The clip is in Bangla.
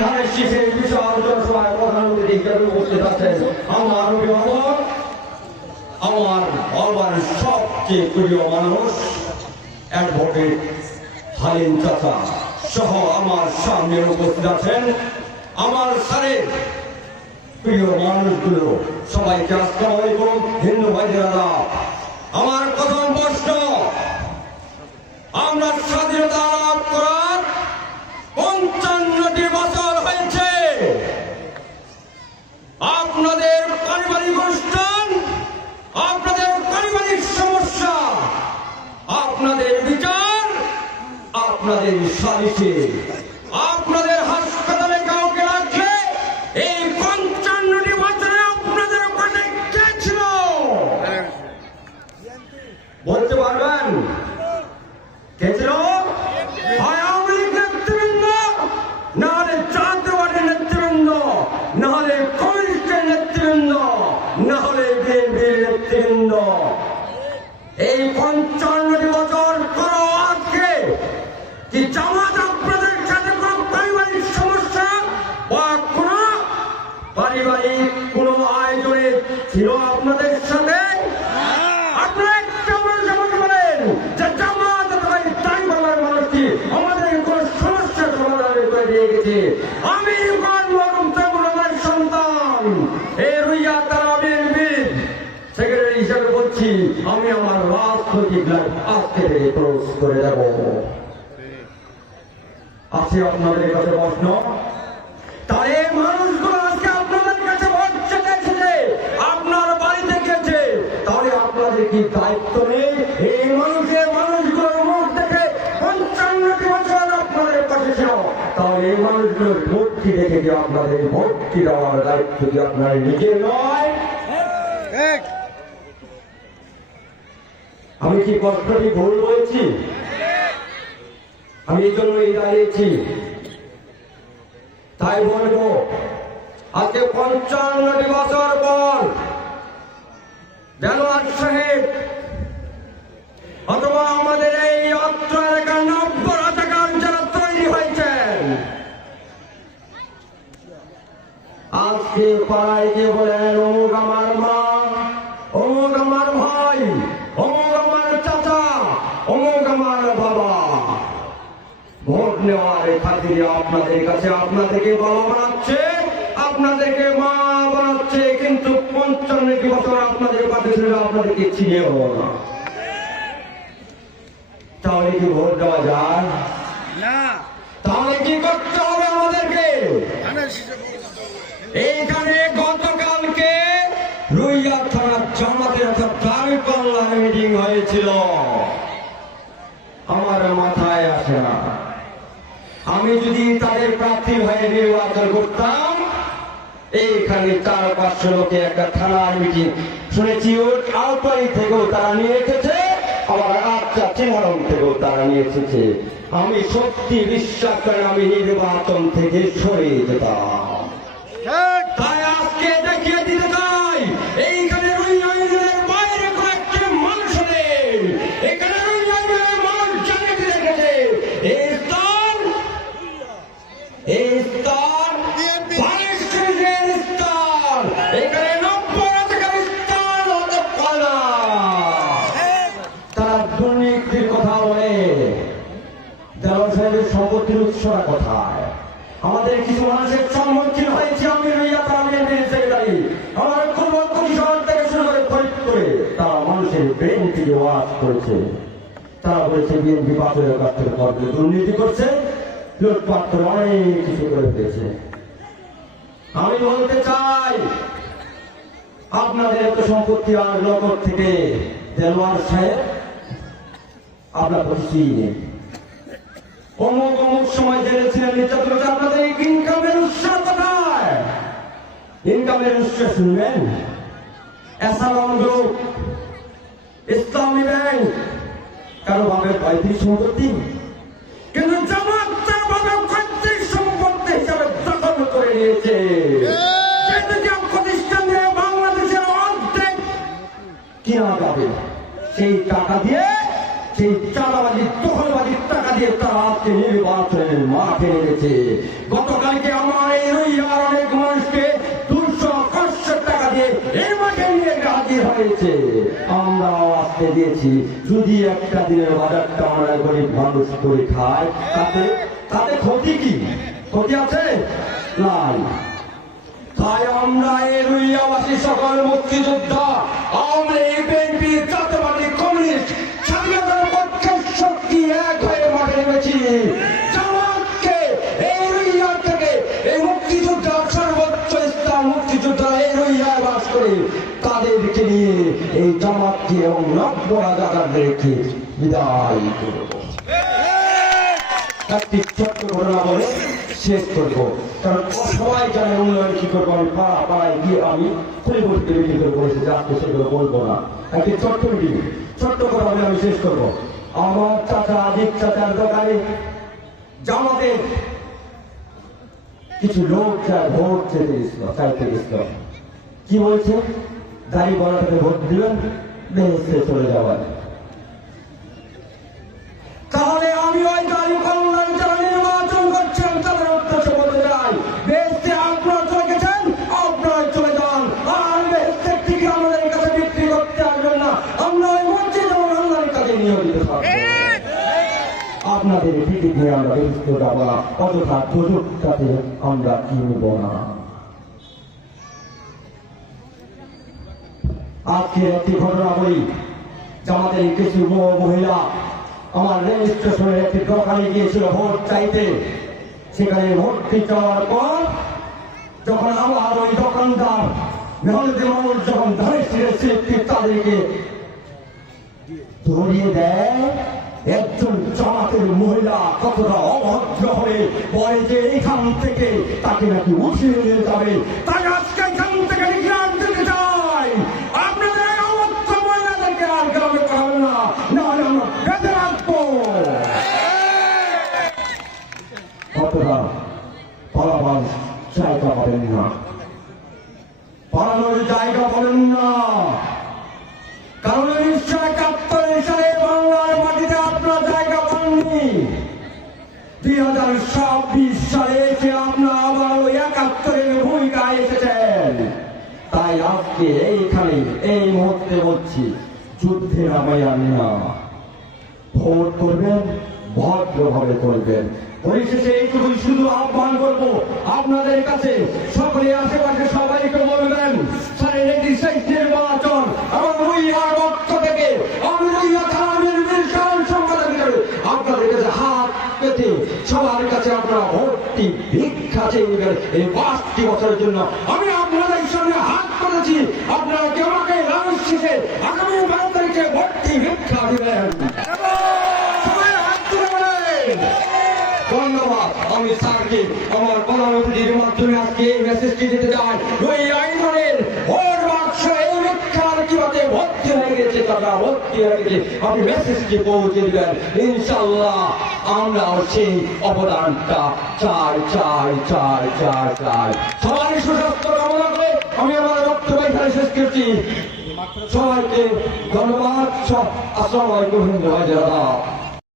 ধানের শীষের বিশাল জনসভায় প্রধানমন্ত্রী হিসেবে উপস্থিত আছেন আমার অভিভাবক, আমার বাবার সবচেয়ে প্রিয় মানুষ অ্যাডভোকেট হালিম চাচা সহ আমার সামনে উপস্থিত আছেন আমার স্যারের প্রিয় মানুষগুলো। সবাইকে আসসালামু আলাইকুম। হিন্দু ভাইদেরা, আমার প্রথম প্রশ্ন, আমরা স্বাধীনতা লাভ করার 55টি বছর হয়েছে। আপনাদের পারিবারিক অনুষ্ঠান, আপনাদের পারিবারিক সমস্যা, আপনাদের বিচার, আপনাদের সালিশে, আপনাদের হাসপাতালে কাউকে রাখলে এই 55টি বছরে আপনাদের ওখানে কে ছিল বলতে পারবেন? কে ছিল? আওয়ামী লীগ নেতৃবৃন্দ, নাহলে জাতীয়বাদী নেতৃবৃন্দ, নাহলে কমিউনিস্টের নেতৃবৃন্দ, নাহলে বিএনপির নেতৃবৃন্দ। এই 55টি বছর করো আজকে কি জামাত আপনাদের সাথে কোন পারিবারিক সমস্যা বা কোন পারিবারিক কোন আয়োজনে ছিল আপনাদের সাথে? আপনারা একটা যেমন বলেন যে জামাত অথবা তাই বাংলার মানুষটি আমাদের কোন সমস্যার সমাধান করে দিয়ে গেছে। আমি সন্তান এই রুইয়া তারা বিএনপির সেক্রেটারি হিসাবে বলছি, আমি আমার রাজনৈতিক লাইফ আজকে থেকে ক্লোজ করে দেব। আছে আপনাদের কাছে প্রশ্ন? তাই মানুষগুলো আজকে আপনাদের কাছে ভোট চেয়েছে, আপনার বাড়িতে গেছে, তাহলে আপনাদের কি দায়িত্ব নেই? এই মানুষগুলোর মুখ দেখে 55টি বছর আপনাদের পাশে ছিল, তাহলে এই মানুষগুলোর ভোটটি দেখে যে আপনাদের ভোটটি দেওয়ার দায়িত্ব কি আপনার নিজের নয়? আমি কি প্রশ্নটি ভুল বলছি? আমি এই জন্যই দাঁড়িয়েছি। তাই বলবো, আজকে 55টি বছর পর দেলোয়ার সাহেব অথবা আমাদের এই অত্র এলাকার 90 রাজাকার যারা তৈরি হয়েছেন, আজকে পাড়ায় গিয়ে বলেন অমুক আমার মা, অমুক আমার ভাই, অমুক আমার চাচা, অমুক আমার বাবা। ভোট নেওয়ার খাতিরে আপনাদের কাছে আপনাদেরকে বাবা বানাচ্ছে, আপনাদেরকে মা বানাচ্ছে, কিন্তু 55টি বছর আপনাদের কাছে ছিল, আপনাদেরকে চিনেও না। তাহলে কি ভোট দেওয়া যায় না? তাহলে কি করতে হবে আমাদেরকে? এইখানে গতকালকে রুইয়া থানার জামাতের একটা দাবি পাল্লায় মিটিং হয়েছিল, আমার মাথায় আসে না। আমি যদি তাদের প্রার্থী হয়ে নির্বাচন করতাম, এইখানে 400-500 লোকে একটা থানার মিটিং শুনেছি, আউটবাড়ি থেকেও তারা নিয়ে এসেছে, আবার আটটা চিনারম থেকেও তারা নিয়ে এসেছে। আমি সত্যি বিশ্বাস করেন আমি নির্বাচন থেকে সরে যেতাম। তাই আজকে দেখিয়ে দিতে চাই, এইখানে রুইয়ার বাইরে কয়েকটি মানুষ নেই, এখানে রুইয়ার মানুষ জানিয়ে রেখেছে এই স্তর বালিশের স্তর, এখানে 90 রাজাকার স্তর হতে পারে না। তারা দুর্নীতির কথা বলে, দেলোয়ার সাহেবের সম্পত্তির উৎসটা কোথায়? আমাদের কিছু মানুষের সম্মুখীন হয়েছে। আমি রুইয়া তামিমের সেক্রেটারি, আমার পূর্বক্ষণী শহর থেকে শুরু করে খরিদ করে তারা মানুষের ব্রেন থেকে ওয়াশ করেছে। তারা বলেছে বিএনপি পাথরের কাছ থেকে করবে, দুর্নীতি করছে, লুটপাট করে অনেক কিছু করে দিয়েছে। আমি বলতে চাই, আপনাদের এত সম্পত্তি আর নগর থেকে দেলোয়ার সাহেব আপনার পরিচয় নেই। অমুক অমুক সময় জেনেছিলেন নির্যাতন, আপনাদের ইনকামের উৎস কোথায়? ইনকামের উৎস শুনবেন, এসালাম গ্রুপ, ইসলামী ব্যাংক, কারো ভাবে 35 সম্পত্তি, কিন্তু জামাত তার ভাবে 35 সম্পত্তি হিসাবে দখল করে নিয়েছে। প্রতিষ্ঠান দিয়ে বাংলাদেশের অর্ধেক কিনা যাবে, সেই টাকা দিয়ে, সেই চাঁদাবাজি দখলবাজির টাকা দিয়ে তারা আজকে নির্বাচনের মাঠে নেমেছে। গতকালকে আমার হয়েছে, আমরাও আসতে দিয়েছি। যদি একটা দিনের বাজারটা আমরা গরিব মানুষ করে খায়, তাতে তাতে ক্ষতি কি? ক্ষতি আছে? নাই। তাই আমরা এই রুইয়াবাসী সকল মুক্তিযোদ্ধা, আমরা এই বিএনপি, জাতীয়বাদী, কমিউনিস্ট, স্বাধীনতার পক্ষে শক্তি এক হয়ে মাঠে নেমেছি। জামাতকে এই রুইয়া থেকে, এই মুক্তিযোদ্ধার সর্বোচ্চ স্থান, মুক্তিযোদ্ধা এই রুইয়ায় বাস করে, তাদেরকে নিয়ে এই জামাতকে এবং নব্য রাজাকারদেরকে বিদায় করব। একটি ছোট্ট ঘটনা বলে শেষ করবো, কারণ সবাই জানে উন্নয়ন কি করবো। আমি পাড়া পাড়ায় গিয়ে আমি পরিবর্তন মিটিং করে বলেছি যে আজকে সেগুলো বলবো না। একটি ছোট্ট মিটিং, ছোট্ট করে হবে, আমি শেষ করবো। আমার চাচা আজিজ চাচার দোকানে জামাতে কিছু লোক ভোট চাইতে গেছিল। কি বলছে? গাড়ি বলাটাকে ভোট দিবেন, বেহেশতে চলে যাওয়ার। তাহলে আমি ওই গাড়ি কল্যাণ যারা নির্বাচন করছেন তাদের উদ্দেশ্যে বলতে চাই, বেহেশতে আপনারা চলে গেছেন, আপনারাই চলে যান। আর বেহেশতের থেকে আমাদের কাছে বিক্রি করতে আসবেন না। আমরা ওই মসজিদ এবং আল্লাহর কাছে নিয়োজিত থাকবো। আপনাদের টিকিট নিয়ে আমরা বেহেশতে যাবো না, অযথা সুযোগটাতে আমরা কিনব না। আজকে একটি ঘটনা বলি। জামাতের কিছু মহিলা আমার রেল স্টেশনের একটি দোকানে গিয়েছিল ভোট চাইতে। সেখানে ভোটটি চাওয়ার পর যখন আমার ওই দোকানদার মেহনতি মানুষ যখন ধানের শিল্পী তাদেরকে ধরিয়ে দেয়, একজন জামাতের মহিলা কতটা অভদ্র হয়ে বলে যে এখান থেকে তাকে নাকি উঠিয়ে নিয়ে যাবে। তাই আজকে এখান থেকে নির্যাতন দিতে চাই। আপনাদের এই অভদ্র মহিলাদেরকে আর গ্রামে পাবেন না, না আমরা বেঁধে রাখবো। কতটা পালাবার জায়গা পাবেন না, পালানোর জায়গা পাবেন না। কারণ 1971 সালে বাংলার মাটিতে আপনার জায়গা পাননি। 2026 সালে এসে আপনার আবার ওই 71-এর ভূমিকায় এসেছেন। তাই আজকে এইখানে এই মুহূর্তে বলছি, যুদ্ধে নামাইয়ান না, ভোট করবেন, ভদ্রভাবে করবেন। পরিশেষে এইটুকুই শুধু আহ্বান করবো আপনাদের কাছে, সকলে আশেপাশে সবাইকে বলবেন সাড়ে রেডি শেষ নির্বাচন এবং রুইয়ার পক্ষ থেকে আমি রুইয়া থানা নির্বিল সম্পাদক হিসেবে আপনাদের কাছে হাত পেতে সবার কাছে আপনারা ভোটটি ভিক্ষা চেয়ে এই 5টি বছরের জন্য আমি আপনাদের সামনে হাত করেছি। আপনারা কেউ আমাকে লাঞ্চ শেষে আগামী 12 তারিখে ভোটটি ভিক্ষা দিবেন। ধন্যবাদ। আমি স্যারকে আমার প্রধানমন্ত্রীর মাধ্যমে আজকে এই মেসেজটি দিতে চাই, ওই আইনের ভোট বাক্স এই ভিক্ষার কিভাবে ভর্তি হয়ে গেছে, তারা ভর্তি হয়ে গেছে, আপনি মেসেজটি পৌঁছে দিবেন। ইনশাল্লাহ আমরাও সেই অবদানটা চাই চাই চাই চাই চাই। সবাই সুস্বাস্থ্য কামনা করে আমি আমার বক্তব্য এখানে শেষ করছি। সবাইকে ধন্যবাদ। আসসালামু আলাইকুম।